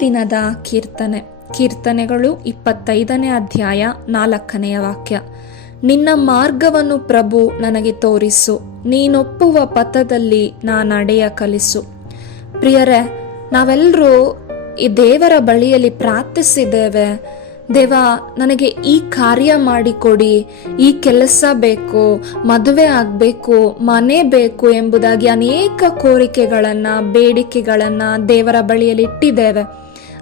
ದಿನದ ಕೀರ್ತನೆ. ಕೀರ್ತನೆಗಳು ಇಪ್ಪತ್ತೈದನೇ ಅಧ್ಯಾಯ ನಾಲ್ಕನೆಯ ವಾಕ್ಯ. ನಿನ್ನ ಮಾರ್ಗವನ್ನು ಪ್ರಭು ನನಗೆ ತೋರಿಸು. ನೀನೊಪ್ಪುವ ಪಥದಲ್ಲಿ ನಾ ನಡೆಯ ಕಲಿಸು. ಪ್ರಿಯರೇ ನಾವೆಲ್ಲರೂ ಈ ದೇವರ ಬಳಿಯಲ್ಲಿ ಪ್ರಾರ್ಥಿಸಿದ್ದೇವೆ. ದೇವ, ನನಗೆ ಈ ಕಾರ್ಯ ಮಾಡಿಕೊಡಿ. ಈ ಕೆಲಸ ಬೇಕು, ಮದುವೆ ಆಗಬೇಕು, ಮನೆ ಬೇಕು ಎಂಬುದಾಗಿ ಅನೇಕ ಕೋರಿಕೆಗಳನ್ನು, ಬೇಡಿಕೆಗಳನ್ನು ದೇವರ ಬಳಿಯಲ್ಲಿ ಇಟ್ಟಿದ್ದೇವೆ.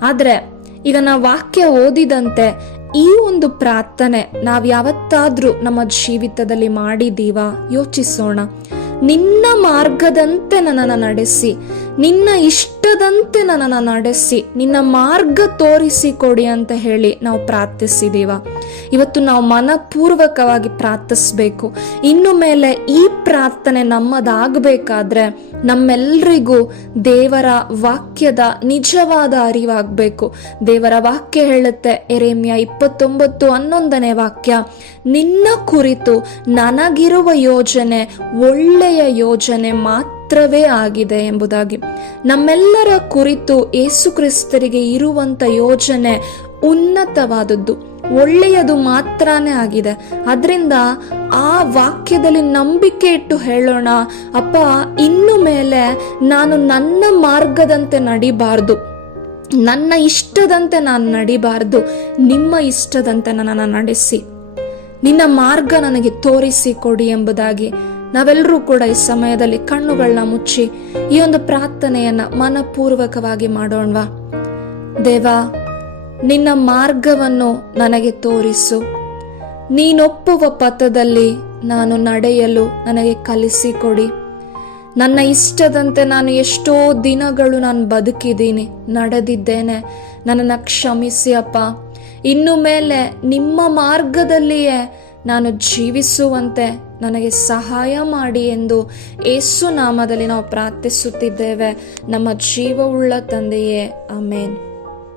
ಆದರೆ, ಈಗ ನಾವು ವಾಕ್ಯ ಓದಿದಂತೆ ಈ ಒಂದು ಪ್ರಾರ್ಥನೆ ನಾವು ಯಾವತ್ತಾದರೂ ನಮ್ಮ ಜೀವಿತದಲ್ಲಿ ಮಾಡಿದೀವ? ಯೋಚಿಸೋಣ. ನಿನ್ನ ಮಾರ್ಗದಂತೆ ನನ್ನನ್ನು ನಡೆಸಿ, ನಿನ್ನ ಇಷ್ಟದಂತೆ ನನ್ನನ್ನು ನಡೆಸಿ, ನಿನ್ನ ಮಾರ್ಗ ತೋರಿಸಿ ಕೊಡಿ ಅಂತ ಹೇಳಿ ನಾವು ಪ್ರಾರ್ಥಿಸಿದೀವ. ಇವತ್ತು ನಾವು ಮನಪೂರ್ವಕವಾಗಿ ಪ್ರಾರ್ಥಿಸ್ಬೇಕು. ಇನ್ನು ಮೇಲೆ ಈ ಪ್ರಾರ್ಥನೆ ನಮ್ಮದಾಗಬೇಕಾದ್ರೆ ನಮ್ಮೆಲ್ಲರಿಗೂ ದೇವರ ವಾಕ್ಯದ ನಿಜವಾದ ಅರಿವಾಗಬೇಕು. ದೇವರ ವಾಕ್ಯ ಹೇಳುತ್ತೆ ಎರೇಮ್ಯ ಇಪ್ಪತ್ತೊಂಬತ್ತು ಹನ್ನೊಂದನೇ ವಾಕ್ಯ, ನಿನ್ನ ಕುರಿತು ನನಗಿರುವ ಯೋಜನೆ ಒಳ್ಳೆಯ ಯೋಜನೆ ಮಾತ್ರವೇ ಆಗಿದೆ ಎಂಬುದಾಗಿ. ನಮ್ಮೆಲ್ಲರ ಕುರಿತು ಏಸು ಕ್ರಿಸ್ತರಿಗೆ ಇರುವಂತ ಯೋಜನೆ ಉನ್ನತವಾದದ್ದು, ಒಳ್ಳೆಯದು ಮಾತ್ರನೇ ಆಗಿದೆ. ಅದರಿಂದ ಆ ವಾಕ್ಯದಲ್ಲಿ ನಂಬಿಕೆ ಇಟ್ಟು ಹೇಳೋಣ, ಅಪ್ಪ, ಇನ್ನು ಮೇಲೆ ನಾನು ನನ್ನ ಮಾರ್ಗದಂತೆ ನಡಿಬಾರ್ದು. ನನ್ನ ಇಷ್ಟದಂತೆ ನಾನು ನಡಿಬಾರ್ದು. ನಿಮ್ಮ ಇಷ್ಟದಂತೆ ನನ್ನನ್ನು ನಡೆಸಿ. ನಿನ್ನ ಮಾರ್ಗ ನನಗೆ ತೋರಿಸಿ ಕೊಡಿ ಎಂಬುದಾಗಿ ನಾವೆಲ್ಲರೂ ಕೂಡ ಈ ಸಮಯದಲ್ಲಿ ಕಣ್ಣುಗಳನ್ನ ಮುಚ್ಚಿ ಈ ಒಂದು ಪ್ರಾರ್ಥನೆಯನ್ನ ಮನಪೂರ್ವಕವಾಗಿ ಮಾಡೋಣವಾ? ದೇವಾ ನಿನ್ನ ಮಾರ್ಗವನ್ನು ನನಗೆ ತೋರಿಸು. ನೀನೊಪ್ಪುವ ಪಥದಲ್ಲಿ ನಾನು ನಡೆಯಲು ನನಗೆ ಕಲಿಸಿಕೊಡಿ. ನನ್ನ ಇಷ್ಟದಂತೆ ನಾನು ಎಷ್ಟೋ ದಿನಗಳು ನಾನು ಬದುಕಿದ್ದೀನಿ, ನಡೆದಿದ್ದೇನೆ. ನನ್ನನ್ನು ಕ್ಷಮಿಸಿ ಅಪ್ಪ. ಇನ್ನು ಮೇಲೆ ನಿಮ್ಮ ಮಾರ್ಗದಲ್ಲಿಯೇ ನಾನು ಜೀವಿಸುವಂತೆ ನನಗೆ ಸಹಾಯ ಮಾಡಿ ಎಂದು ಏಸು ನಾಮದಲ್ಲಿ ನಾವು ಪ್ರಾರ್ಥಿಸುತ್ತಿದ್ದೇವೆ. ನಮ್ಮ ಜೀವವುಳ್ಳ ತಂದೆಯೇ ಅಮೇನ್